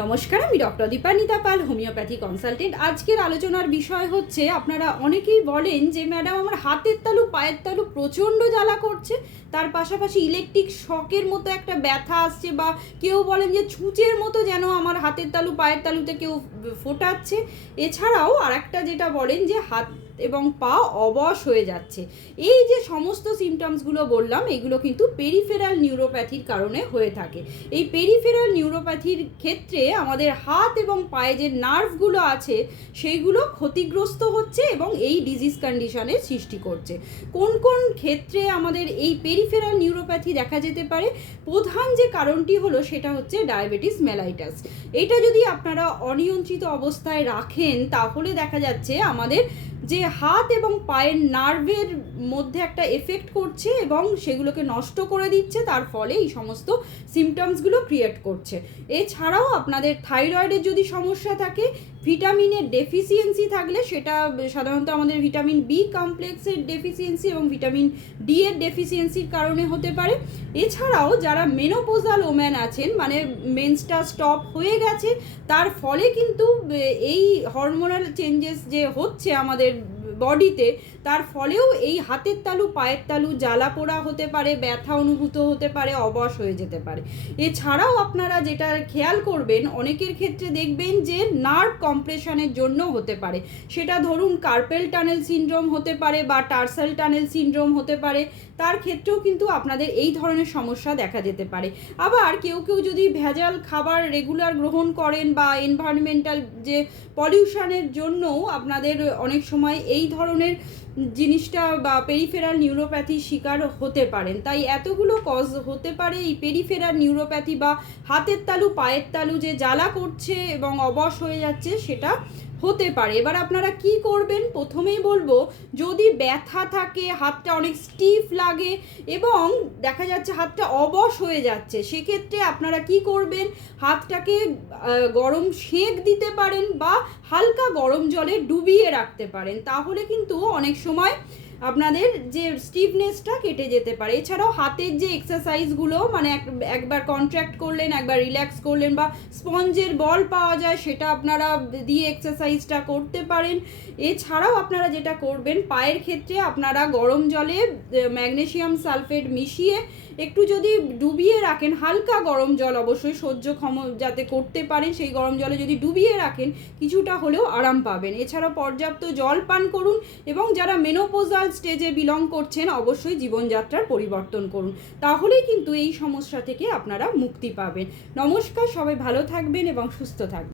নমস্কার, আমি ডক্টর দীপানিতা পাল, homeopathy consultant. আজকের আলোচনার বিষয় হচ্ছে, আপনারা অনেকেই বলেন যে ম্যাডাম আমার হাতের তালু পায়ের তালু প্রচণ্ড জ্বালা করছে, তার পাশাপাশি ইলেকট্রিক শকের মতো একটা ব্যথা আসছে, বা কেউ বলেন যে ছুঁচের মতো যেন আমার হাতের তালু পায়ের তালুতে কেউ ফোটাচ্ছে। এছাড়াও আর একটা যেটা বলেন যে হাত এবং পা অবশ হয়ে যাচ্ছে। এই যে সমস্ত সিমটমসগুলো বললাম, এগুলো কিন্তু পেরিফেরাল নিউরোপ্যাথির কারণে হয়ে থাকে। এই পেরিফেরাল নিউরোপ্যাথির ক্ষেত্রে আমাদের হাত এবং পায়ে যে নার্ভগুলো আছে সেইগুলো ক্ষতিগ্রস্ত হচ্ছে এবং এই ডিজিজ কন্ডিশনের সৃষ্টি করছে। কোন কোন ক্ষেত্রে আমাদের এই পেরিফেরাল নিউরোপ্যাথি দেখা যেতে পারে? প্রধান যে কারণটি হলো সেটা হচ্ছে ডায়াবেটিস মেলাইটাস। এটা যদি আপনারা অনিয়ন্ত্রিত অবস্থায় রাখেন, তাহলে দেখা যাচ্ছে আমাদের যে হাত এবং পায়ের নার্ভের মধ্যে একটা এফেক্ট করছে এবং সেগুলোকে নষ্ট করে দিচ্ছে, তার ফলে এই সমস্ত সিমটমসগুলো ক্রিয়েট করছে। এছাড়াও আপনাদের থাইরয়েডের যদি সমস্যা থাকে, ভিটামিনের ডেফিসিয়েন্সি থাকলে, সেটা সাধারণত আমাদের ভিটামিন বি কমপ্লেক্সের ডেফিসিয়েন্সি এবং ভিটামিন ডি এর ডেফিসিয়েন্সির কারণে হতে পারে। এছাড়াও যারা মেনোপোজাল ওম্যান আছেন, মানে মেন্সটা স্টপ হয়ে গেছে, তার ফলে কিন্তু এই হরমোনাল চেঞ্জেস যে হচ্ছে আমাদের বডিতে, তার ফলেও এই হাতের তালু পায়ের তালু জ্বালা পোড়া হতে পারে, ব্যথা অনুভূত হতে পারে, অবশ হয়ে যেতে পারে। এছাড়াও আপনারা যেটা খেয়াল করবেন, অনেকের ক্ষেত্রে দেখবেন যে নার্ভ কম্প্রেশনের জন্য হতে পারে। সেটা ধরুন কার্পেল টানেল সিনড্রোম হতে পারে বা টার্সাল টানেল সিনড্রোম হতে পারে। তার ক্ষেত্রেও কিন্তু আপনাদের এই ধরনের সমস্যা দেখা যেতে পারে। আবার কেউ কেউ যদি ভেজাল খাবার রেগুলার গ্রহণ করেন বা এনভায়রনমেন্টাল যে পলিউশনের জন্যও আপনাদের অনেক সময় এই ধরনের জিনিসটা বা পেরিফেরাল নিউরোপ্যাথির শিকার হতে পারেন। তাই এতগুলো কজ হতে পারে এই পেরিফেরাল নিউরোপ্যাথি বা হাতের তালু পায়ের তালু যে জ্বালা করছে এবং অবশ হয়ে যাচ্ছে, সেটা হতে পারে। এবার আপনারা কি করবেন? প্রথমেই বলবো, যদি ব্যথা থাকে, হাতটা অনেক স্টিফ লাগে এবং দেখা যাচ্ছে হাতটা অবশ হয়ে যাচ্ছে, সেক্ষেত্রে আপনারা কি করবেন? হাতটাকে গরম সেঁক দিতে পারেন বা হালকা গরম জলে ডুবিয়ে রাখতে পারেন। তাহলে কিন্তু অনেক সময় আপনাদের যে স্টিফনেসটা কেটে যেতে পারে। এছাড়াও হাতের যে এক্সারসাইজগুলো, মানে একবার কন্ট্রাক্ট করলেন, একবার রিল্যাক্স করলেন, বা স্পঞ্জের বল পাওয়া যায়, সেটা আপনারা দিয়ে এক্সারসাইজটা করতে পারেন। এছাড়াও আপনারা যেটা করবেন, পায়ের ক্ষেত্রে আপনারা গরম জলে ম্যাগনেসিয়াম সালফেট মিশিয়ে একটু যদি ডুবিয়ে রাখেন, হালকা গরম জল, অবশ্যই সহ্যক্ষম যাতে করতে পারেন সেই গরম জলে যদি ডুবিয়ে রাখেন, কিছুটা হলেও আরাম পাবেন। এছাড়াও পর্যাপ্ত জল পান করুন এবং যারা মেনোপোজাল স্টেজে বিলং করছেন, অবশ্যই জীবনযাত্রার পরিবর্তন করুন। তাহলেই কিন্তু এই সমস্যা থেকে আপনারা মুক্তি পাবেন। নমস্কার, সবাই ভালো থাকবেন এবং সুস্থ থাকবেন।